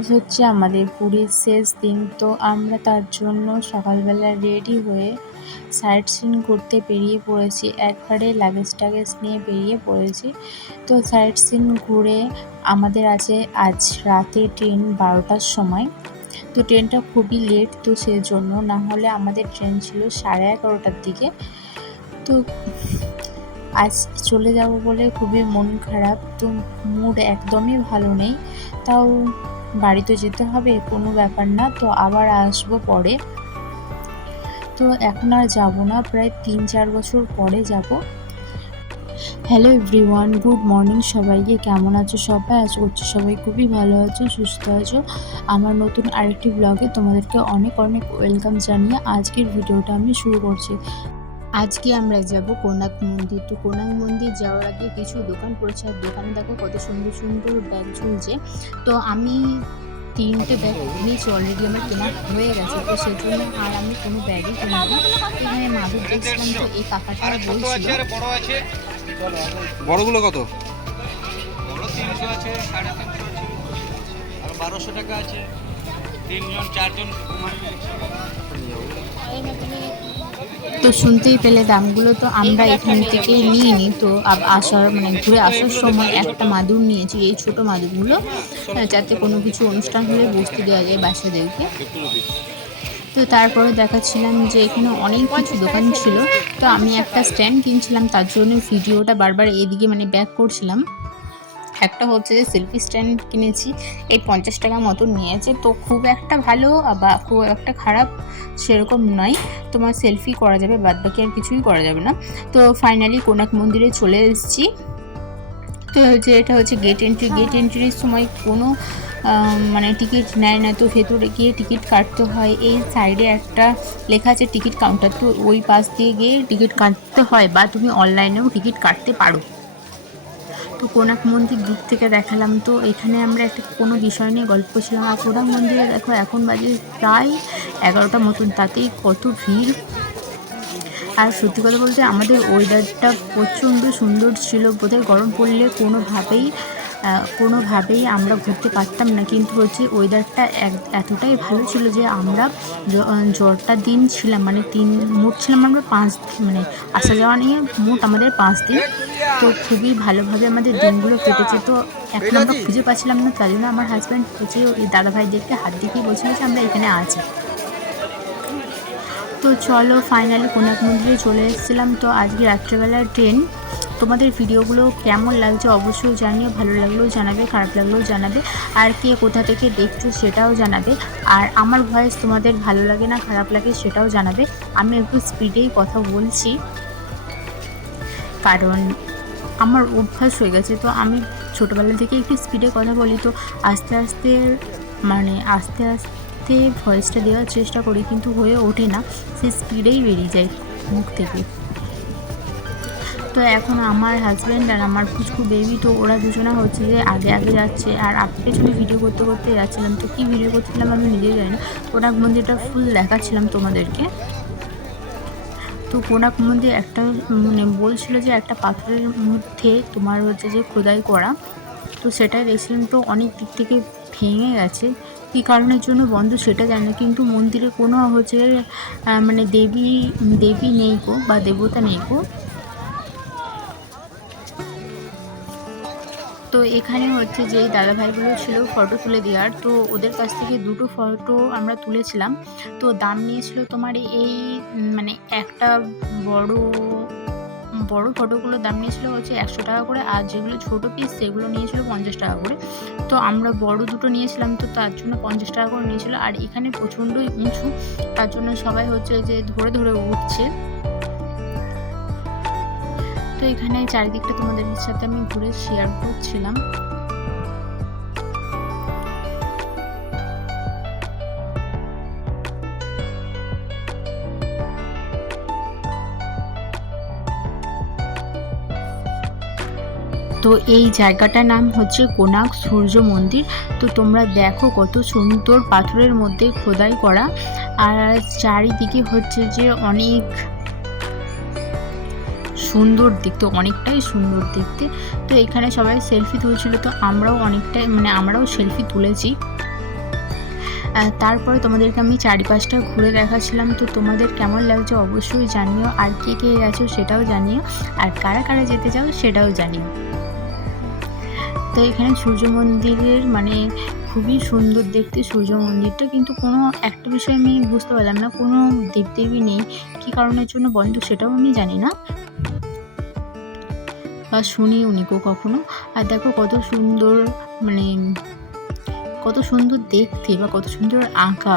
আজ হচ্ছে আমাদের পুরীর শেষ দিন, তো আমরা তার জন্য সকালবেলা রেডি হয়ে সাইট সিন করতে বেরিয়ে পড়েছি। একবারে লাগেজ টাগেজ নিয়ে বেরিয়ে পড়েছি। তো সাইট সিন ঘুরে আমাদের আছে আজ রাতে ট্রেন 12টার সময়। তো ট্রেনটা খুবই লেট, তো সেজন্য না হলে আমাদের ট্রেন ছিল 11:30টার দিকে। তো আজ চলে যাব বলে খুবই মন খারাপ, তো মুড একদমই ভালো নেই। তাও বাড়ি তো যেতে হবে, কোনো ব্যাপার না, তো আবার আসবো পরে। তো এখন আর যাব না, প্রায় 3-4 বছর পরে যাব। হ্যালো এভরিওয়ান, গুড মর্নিং সবাইকে। কেমন আছো সবাই? আশা করছি সবাই খুবই ভালো আছো, সুস্থ আছো। আমার নতুন আরেকটি ব্লগে তোমাদেরকে অনেক অনেক ওয়েলকাম জানিয়ে আজকের ভিডিওটা আমি শুরু করছি। আজকে আমরা যাব কোনাক মন্দির। তো কোনাক মন্দির যাওয়ার আগে কিছু দোকান পড়েছে, আর দোকানে দেখো কত সুন্দর সুন্দর ব্যাগ ঝুলছে। তো আমি 3টে ব্যাগ নিয়েছি, অলরেডি আমার কেনা হয়ে গেছে, তো সেজন্য আর আমি কোনো ব্যাগই কিনবো। এখানে মাদুর দেখছিলাম, তো এই কাকাটা বলছিল বড়গুলো কত? বড় 300 আছে, 350 আছে, আর 1200 টাকা আছে। 3জন 4জন তো শুনতেই পেলে দামগুলো। তো আমরা এখান থেকে নিয়ে নিই। তো আসার ঘুরে আসার সময় একটা মাদুর নিয়েছি, এই ছোট মাদুরগুলো, যাতে কোনো কিছু অনুষ্ঠান হলে বসতে দেওয়া যায় বাচ্চাদেরকে। তো তারপরে দেখাচ্ছিলাম যে এখানে অনেক কিছু দোকান ছিল। তো আমি একটা স্ট্যান্ড কিনছিলাম, তার জন্য ভিডিওটা বারবার এদিকে ব্যাক করছিলাম। একটা হচ্ছে যে সেলফি স্ট্যান্ড কিনেছি, এই 50 টাকা মতো নিয়েছে। তো খুব একটা ভালো বা খুব একটা খারাপ সেরকম নয়, তোমার সেলফি করা যাবে, বাদ বাকি আর কিছুই করা যাবে না। তো ফাইনালি কোনাক মন্দিরে চলে এসেছি। তো এটা হচ্ছে গেট এন্ট্রি। গেট এন্ট্রির সময় কোনো টিকিট নেয় না, তো ভেতরে গিয়ে টিকিট কাটতে হয়। এই সাইডে একটা লেখা আছে টিকিট কাউন্টার, তো ওই পাশ দিয়ে গিয়ে টিকিট কাটতে হয়, বা তুমি অনলাইনেও টিকিট কাটতে পারো। তো কোনাক মন্দির দূর থেকে দেখালাম। তো এখানে আমরা একটা কোনো বিষয় নিয়ে গল্প করছিলাম। আর কোনাক মন্দিরে দেখো এখন বাজে প্রায় 11টা মতন, তাতেই কত ভিড়। আর সত্যি কথা বলতে আমাদের ওয়েদারটা প্রচণ্ড সুন্দর ছিল। বোধহয় গরম পড়লে কোনোভাবেই আমরা ঘুরতে পারতাম না, কিন্তু হচ্ছে ওয়েদারটা এতটাই ভালো ছিল যে আমরা জ্বরটা দিন ছিলাম, মোট ছিলাম আমরা 5 আসা যাওয়া নিয়ে মোট আমাদের 5 দিন। তো খুবই ভালোভাবে আমাদের দিনগুলো কেটেছে। তো এখন আমরা খুঁজে পাচ্ছিলাম না, তাই জন্য আমার হাজব্যান্ড হচ্ছে ওই দাদাভাইদেরকে হাত দেখিয়ে বলছিল যে আমরা এখানে আছি। তো চলো ফাইনালি কোনাক মন্দিরে চলে এসেছিলাম। তো আজকে রাত্রেবেলার ট্রেন। তোমাদের ভিডিওগুলো কেমন লাগছে অবশ্যই জানিও, ভালো লাগলেও জানাবে, খারাপ লাগলেও জানাবে, আর কে কোথা থেকে দেখছো সেটাও জানাবে। আর আমার ভয়েস তোমাদের ভালো লাগে না খারাপ লাগে সেটাও জানাবে। আমি একটু স্পিডেই কথা বলছি, কারণ আমার অভ্যাস হয়ে গেছে। তো আমি ছোটোবেলা থেকে একটু স্পিডে কথা বলি, তো আস্তে আস্তে আস্তে আস্তে ভয়েসটা দেওয়ার চেষ্টা করি, কিন্তু হয়ে ওঠে না, সে স্পিডেই বেরিয়ে যায় মুখ থেকে। তো এখন আমার হাজব্যান্ড আর আমার পুচকু বেবি, তো ওরা দুজনা হচ্ছে যে আগে আগে যাচ্ছে, আর পেছনে ভিডিও করতে করতে যাচ্ছিলাম। তো কী ভিডিও করছিলাম আমি নিজেই জানি না। কোনাক মন্দিরটা ফুল দেখাচ্ছিলাম তোমাদেরকে। তো কোনাক মন্দির একটা বলছিল যে একটা পাথরের মধ্যে তোমার হচ্ছে যে খোদাই করা, তো সেটাই দেখছিলাম। তো অনেক দিক থেকে ভেঙে গেছে, কী কারণের জন্য বন্ধ সেটা জানি না, কিন্তু মন্দিরে কোনো হচ্ছে দেবী নেই গো, বা দেবতা নেই গো। তো এখানে হচ্ছে যে দাদাভাইগুলো ছিল ফটো তুলে দেওয়ার, তো ওদের কাছ থেকে 2টো ফটো আমরা তুলেছিলাম। তো দাম নিয়েছিল তোমার এই একটা বড় বড় ফটোগুলোর দাম নিয়েছিল হচ্ছে 100 টাকা করে, আর যেগুলো ছোটো পিস সেগুলো নিয়েছিল 50 টাকা করে। তো আমরা বড় দুটো নিয়েছিলাম, তো তার জন্য 50 টাকা করে নিয়েছিল। আর এখানে প্রচণ্ডই উঁচু, তার জন্য সবাই হচ্ছে যে ধরে ধরে উঠছে। তো এখানে চারিদিকটা তোমাদের সাথে আমি ঘুরে শেয়ার করছিলাম। তো এই জায়গাটার নাম হচ্ছে কোনাক সূর্য মন্দির। তো তোমরা দেখো কত সুন্দর পাথরের মধ্যে খোদাই করা, আর চারিদিকে হচ্ছে যে অনেক সুন্দর দেখতে, অনেকটাই সুন্দর দেখতে। তো এখানে সবাই সেলফি তুলছিল, তো আমরাও অনেকটাই আমরাও সেলফি তুলেছি। তারপরে তোমাদেরকে আমি চারিপাশটা ঘুরে দেখাচ্ছিলাম। তো তোমাদের কেমন লাগছে অবশ্যই জানিও, আর কে কে গেছো সেটাও জানিও, আর কারা কারা যেতে চাও সেটাও জানিও। তো এখানে সূর্য মন্দিরের মানে খুবই সুন্দর দেখতে সূর্য মন্দিরটা, কিন্তু কোনো একটা বিষয় আমি বুঝতে পারলাম না, কোনো দেবদেবী নেই, কী কারণের জন্য বন্ধ সেটাও আমি জানি না বা শুনিও নি কখনো। আর দেখো কত সুন্দর, মানে কত সুন্দর দেখতে বা কত সুন্দর আঁকা।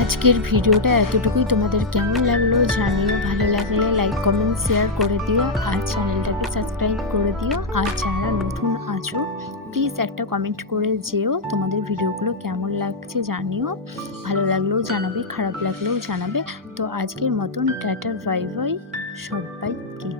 আজকের ভিডিওটা এতটুকুই। তোমাদের কেমন লাগলো জানিও, ভালো লাগলে লাইক কমেন্ট শেয়ার করে দিও, আর চ্যানেলটাকে সাবস্ক্রাইব করে দিও। আর যারা নতুন আছো প্লিজ একটা কমেন্ট করে যেও তোমাদের ভিডিওগুলো কেমন লাগছে জানিও, ভালো লাগলেও জানাবে, খারাপ লাগলেও জানাবে। তো আজকের মতন টাটা বাই বাই সবাইকে।